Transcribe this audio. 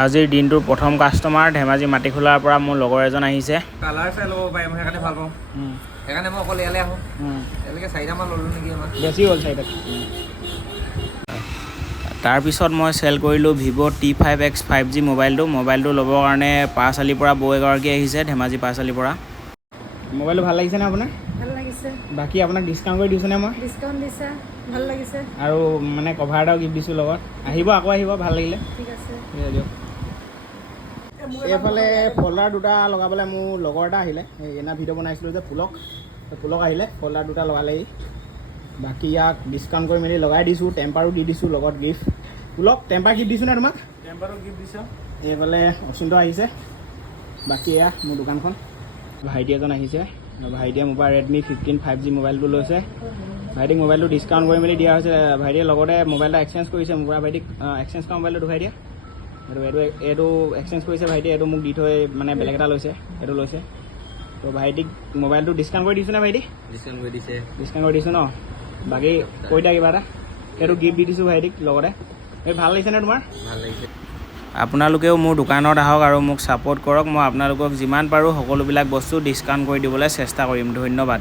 আজিৰ দিনটোৰ প্ৰথম কাষ্টমাৰ ধেমাজি মাটিখোলাৰ পৰা মোৰ লগৰ এজন আহিছে। কালাৰ চাই ল'ব পাৰিম সেইকাৰণে ভাল পাওঁ। সেইকাৰণে মই অকল ইয়ালৈ আহোঁ। ইয়ালৈকে 4টামান ল'লোঁ নেকি আমাৰ। বেছি হ'ল 4টাত। তাৰপিছত মই চেল কৰিলোঁ ভিভ' T5X 5G মোবাইলটো ল'বৰ কাৰণে পাঁচআলিৰ পৰা বৌ এগৰাকী আহিছে, ধেমাজি পাঁচআলিৰ পৰা। মোবাইলটো ভাল লাগিছেনে আপোনাৰ? ভাল লাগিছে। বাকী আপোনাক ডিছকাউণ্ট কৰি দিছোঁনে মই? ডিছকাউণ্ট দিছে, ভাল লাগিছে। আৰু মানে কভাৰ এটাও গিফ্ট দিছোঁ লগত। আকৌ আহিব ভাল লাগিলে। ঠিক আছে। দিয়ক। এইফালে ফল্ডাৰ দুটা লগাবলৈ মোৰ লগৰ এটা আহিলে, এনা ভিডিঅ' বনাইছিলোঁ যে পুলক আহিলে, ফল্ডাৰ দুটা লগালেহি। বাকী ইয়াক ডিছকাউণ্ট কৰি মেলি লগাই দিছোঁ, টেম্পাৰো দি দিছোঁ লগত গিফ্ট। পুলক টেম্পাৰ গিফ্ট দিছোঁ নে তোমাক? টেম্পাৰো গিফ্ট দিছোঁ। এইফালে অচিন্ত আহিছে। বাকী এয়া মোৰ দোকানখন। ভাইটি এজন আহিছে, ভাইটিয়ে মোৰ পৰা Redmi 15 5G মোবাইলটো লৈছে। ভাইটিক মোবাইলটো ডিছকাউণ্ট কৰি মেলি দিয়া হৈছে। ভাইটিয়ে লগতে মোবাইল এটা এক্সচেঞ্জ কৰিছে মোৰ পৰা। ভাইটিক এক্সচেঞ্জ কৰা মোবাইলটো দেখুৱাই দিয়া। এইটো এক্সচেঞ্জ কৰিছে ভাইটিয়ে, এইটো মোক দি থৈ মানে বেলেগ এটা লৈছে, এইটো লৈছে। তো ভাইটিক মোবাইলটো ডিছকাউণ্ট কৰি দিছোঁ নে ভাইটি? ডিছকাউণ্ট কৰি দিছে। ডিছকাউণ্ট কৰি দিছোঁ ন? বাকী কৈ দিয়া কিবা এটা। এইটো গিফ্ট দি দিছোঁ ভাইটিক লগতে। এই ভাল লাগিছেনে তোমাৰ? ভাল লাগিছে। আপোনালোকেও মোৰ দোকানত আহক আৰু মোক ছাপোৰ্ট কৰক। মই আপোনালোকক যিমান পাৰোঁ সকলোবিলাক বস্তু ডিছকাউণ্ট কৰি দিবলৈ চেষ্টা কৰিম। ধন্যবাদ।